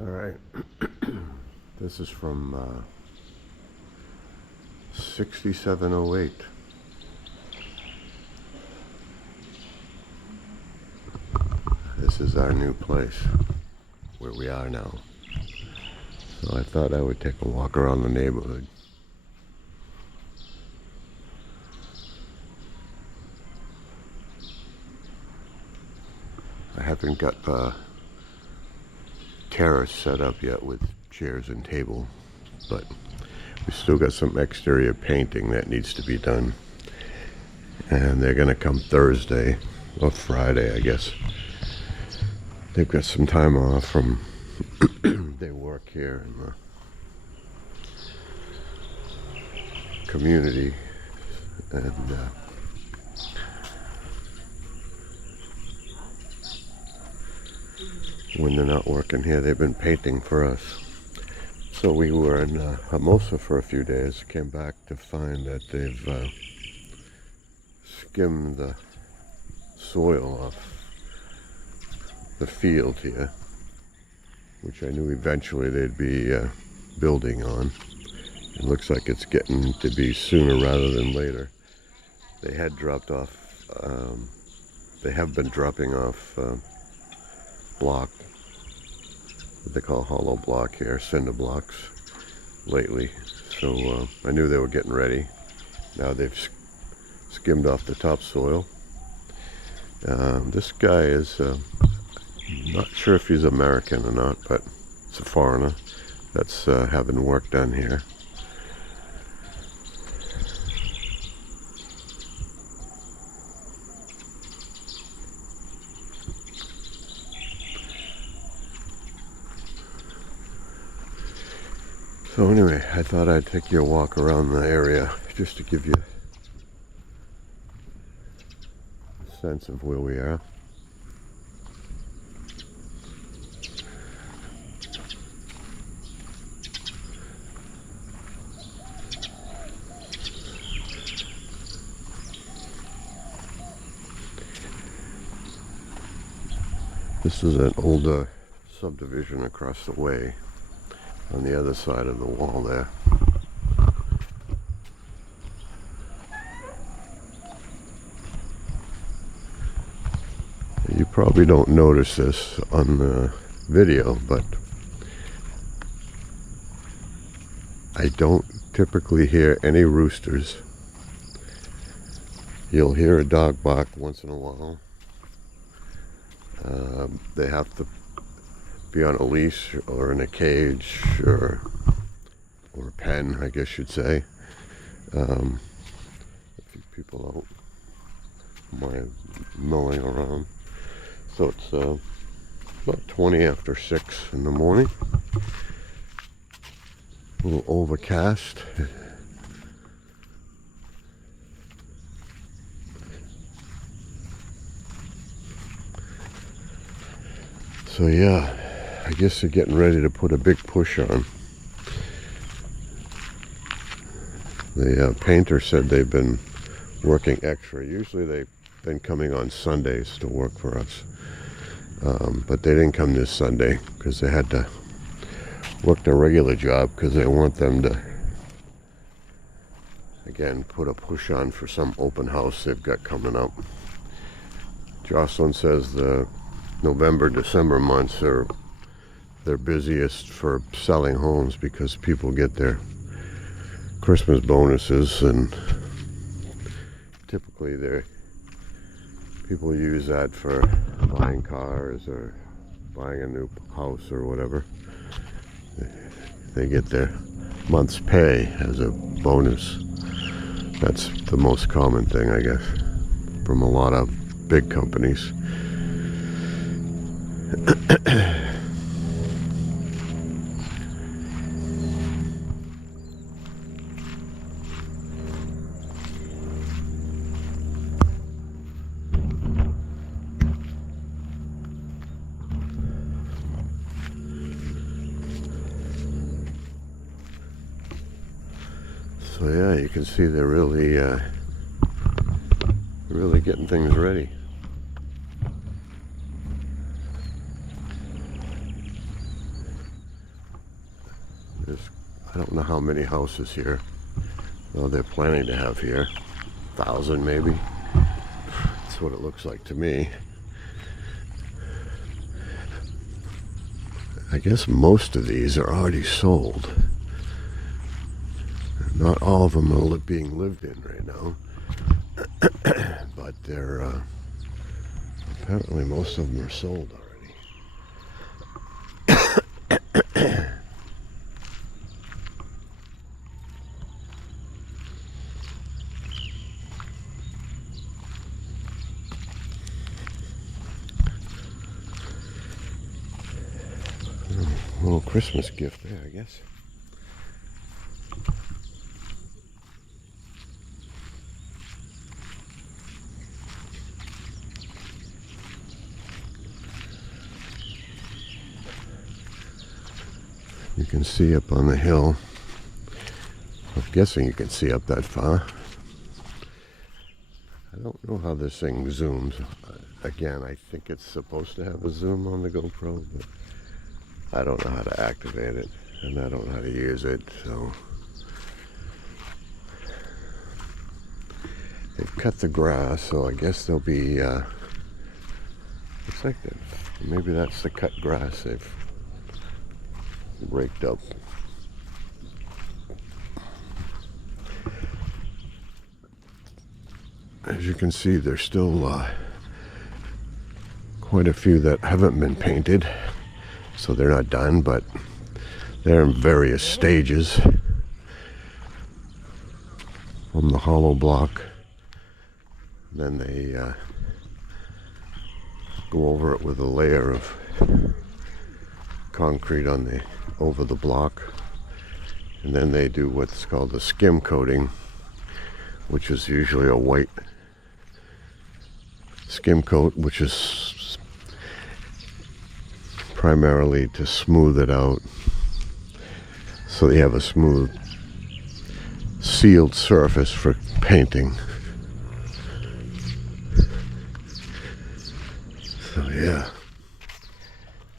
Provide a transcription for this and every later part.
All right. This is from 6708. This is our new place where we are now. So I thought I would take a walk around the neighborhood. I haven't got the terrace set up yet with chairs and table, but we still got some exterior painting that needs to be done. And they're gonna come Thursday or Friday, I guess. They've got some time off from their work here in the community, and when they're not working here, they've been painting for us. So we were in Hermosa for a few days, came back to find that they've skimmed the soil off the field here, which I knew eventually they'd be building on. It looks like it's getting to be sooner rather than later. They had dropped off, they have been dropping off block, what they call hollow block here, cinder blocks, lately. So I knew they were getting ready. Now they've skimmed off the topsoil. This guy is, not sure if he's American or not, but it's a foreigner that's having work done here. So anyway, I thought I'd take you a walk around the area just to give you a sense of where we are. This is an older subdivision across the way on the other side of the wall there. You probably don't notice this on the video, but I don't typically hear any roosters. You'll hear a dog bark once in a while. They have to be on a leash or in a cage or a pen, I guess you'd say. A few people out mind milling around. So it's about 20 after 6 in the morning. A little overcast. So yeah, I guess they're getting ready to put a big push on. The painter said they've been working extra. Usually they've been coming on Sundays to work for us. But they didn't come this Sunday because they had to work their regular job because they want them to, again, put a push on for some open house they've got coming up. Jocelyn says the November, December months are their busiest for selling homes because people get their Christmas bonuses, and typically people use that for buying cars or buying a new house or whatever. They get their month's pay as a bonus. That's the most common thing, I guess, from a lot of big companies. So yeah, you can see they're really getting things ready. There's, I don't know how many houses here. Well, they're planning to have here. 1,000 maybe. That's what it looks like to me. I guess most of these are already sold. Not all of them are being lived in right now. But they're apparently most of them are sold already. Little Christmas gift there, I guess. You can see up on the hill. I'm guessing you can see up that far. I don't know how this thing zooms. Again, I think it's supposed to have a zoom on the GoPro, but I don't know how to activate it, and I don't know how to use it, so. They've cut the grass, so I guess there'll be, looks like maybe that's the cut grass they've raked up. As you can see, there's still quite a few that haven't been painted, so they're not done, but they're in various stages. From the hollow block, then they go over it with a layer of concrete over the block, and then they do what's called a skim coating, which is usually a white skim coat, which is primarily to smooth it out so you have a smooth sealed surface for painting. So yeah,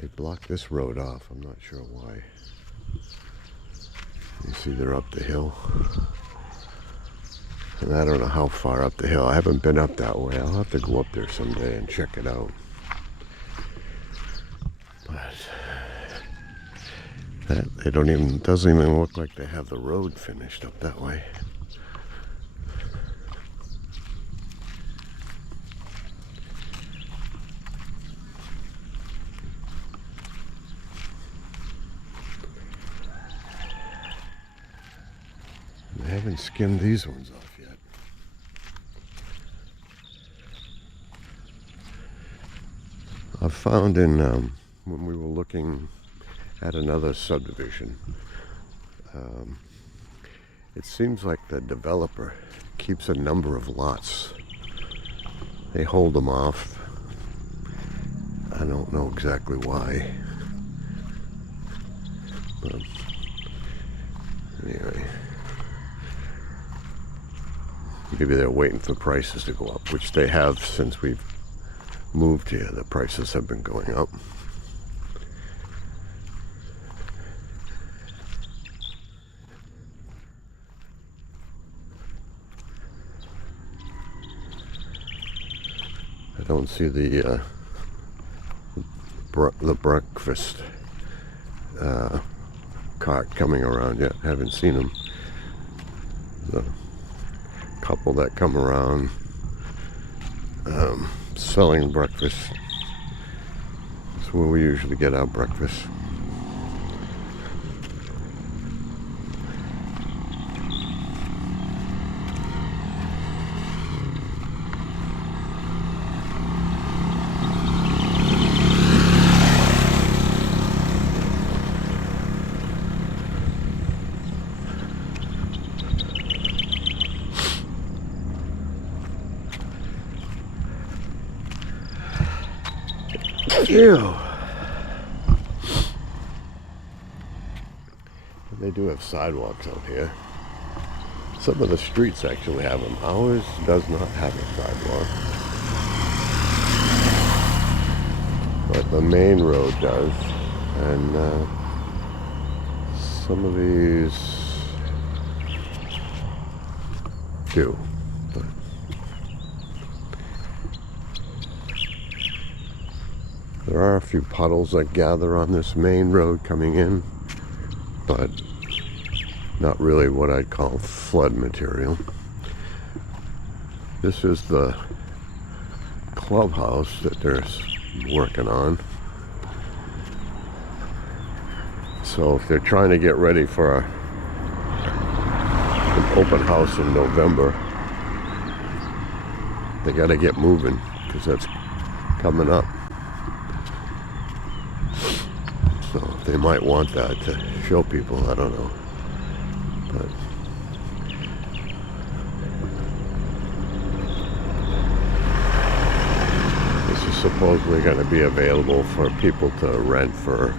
they blocked this road off. I'm not sure why. You see they're up the hill. And I don't know how far up the hill. I haven't been up that way. I'll have to go up there someday and check it out. But that doesn't even look like they have the road finished up that way. I haven't skimmed these ones off yet. I found when we were looking at another subdivision, it seems like the developer keeps a number of lots. They hold them off. I don't know exactly why. But anyway. Maybe they're waiting for prices to go up, which they have since we've moved here. The prices have been going up. I don't see the breakfast cart coming around yet. I haven't seen them. The couple that come around selling breakfast. That's where we usually get our breakfast. Ew. They do have sidewalks out here. Some of the streets actually have them. Ours does not have a sidewalk. But the main road does. And Some of these do, but there are a few puddles that gather on this main road coming in, but not really what I'd call flood material. This is the clubhouse that they're working on. So if they're trying to get ready for an open house in November, they got to get moving because that's coming up. So they might want that to show people, I don't know. But this is supposedly going to be available for people to rent for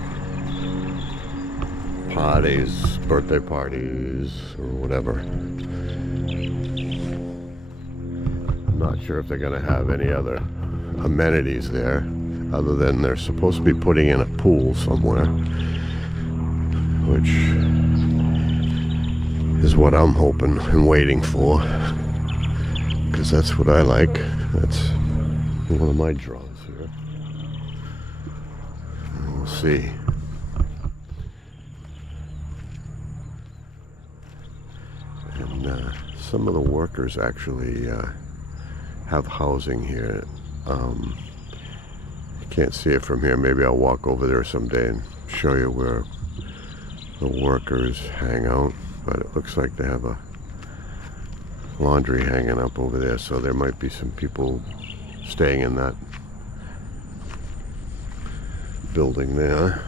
parties, birthday parties, or whatever. I'm not sure if they're going to have any other amenities there, other than they're supposed to be putting in a pool somewhere, which is what I'm hoping and waiting for, because that's what I like. That's one of my draws here. We'll see. And some of the workers actually have housing here. You can't see it from here. Maybe I'll walk over there someday and show you where the workers hang out. But it looks like they have a laundry hanging up over there, so there might be some people staying in that building there.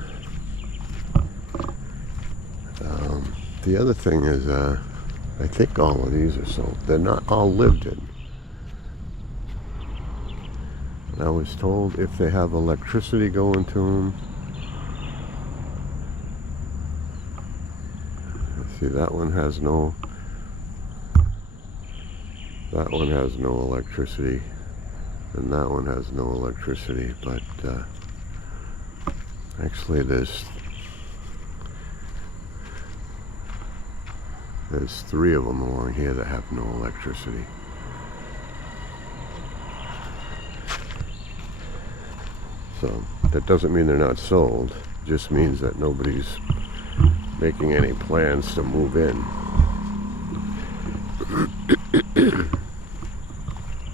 The other thing is, I think all of these are sold. They're not all lived in. And I was told if they have electricity going to them. See, that one has no electricity, and that one has no electricity, but actually there's 3 of them along here that have no electricity. So that doesn't mean they're not sold, it just means that nobody's making any plans to move in.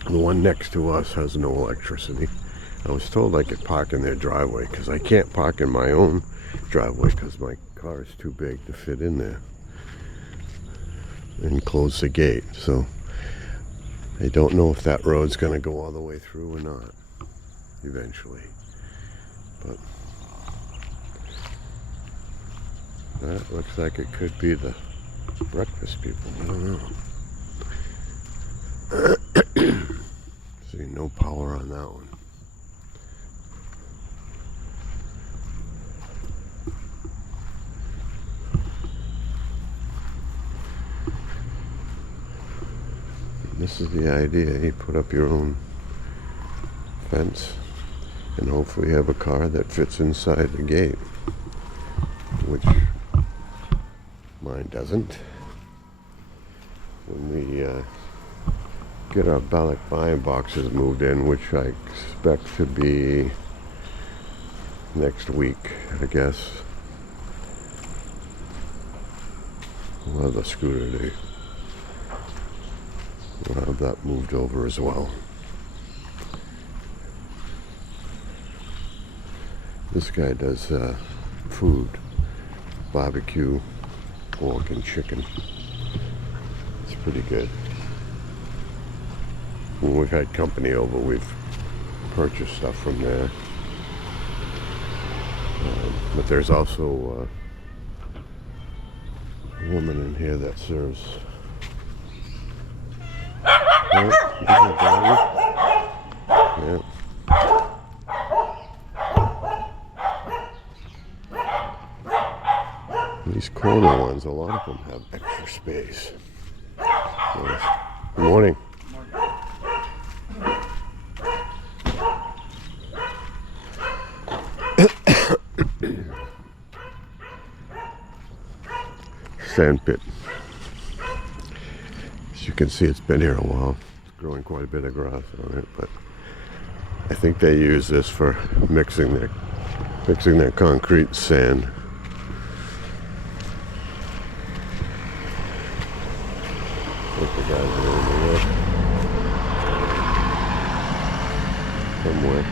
The one next to us has no electricity. I was told I could park in their driveway because I can't park in my own driveway because my car is too big to fit in there, and close the gate. So I don't know if that road's going to go all the way through or not eventually, but that looks like it could be the breakfast people. I don't know. See, no power on that one. This is the idea. You put up your own fence and hopefully have a car that fits inside the gate, which mine doesn't. When we get our ballot buying boxes moved in, which I expect to be next week, I guess, we'll have the scooter day. We'll have that moved over as well. This guy does food, barbecue, pork and chicken. It's pretty good. When we've had company over, we've purchased stuff from there. But there's also a woman in here that serves. Yeah. These corner ones, a lot of them have extra space. Yes. Good morning. sand pit. As you can see, it's been here a while. It's growing quite a bit of grass on it, but I think they use this for mixing their concrete and sand. I think the guys are in the work somewhere.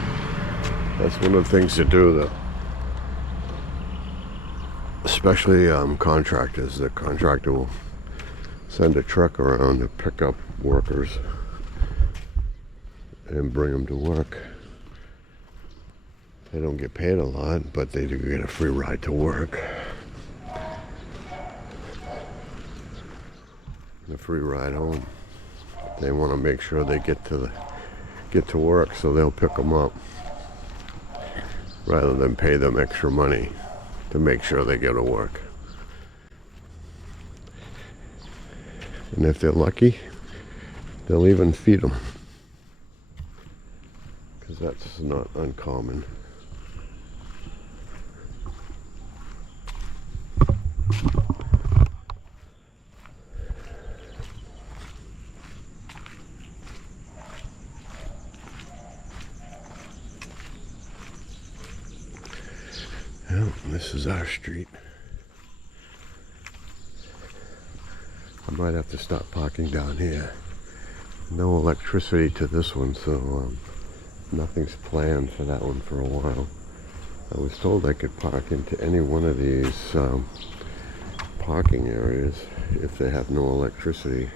That's one of the things to do, though. Especially contractors. The contractor will send a truck around to pick up workers and bring them to work. They don't get paid a lot, but they do get a free ride to work. A free ride home. They want to make sure they get to work, so they'll pick them up rather than pay them extra money to make sure they go to work. And if they're lucky, they'll even feed them, because that's not uncommon. Well, this is our street. I might have to stop parking down here. No electricity to this one, so nothing's planned for that one for a while. I was told I could park into any one of these parking areas if they have no electricity.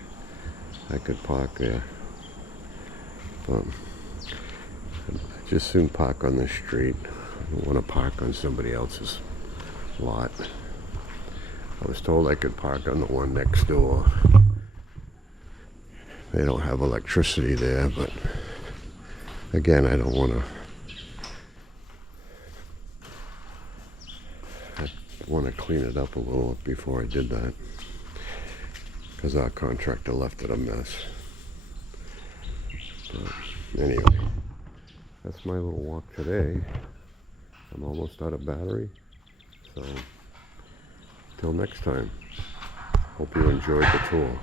I could park there, but I just soon park on the street. I don't want to park on somebody else's lot. I was told I could park on the one next door. They don't have electricity there, but again, I don't want to. I want to clean it up a little before I did that, because our contractor left it a mess. But anyway, that's my little walk today. I'm almost out of battery, so till next time, hope you enjoyed the tour.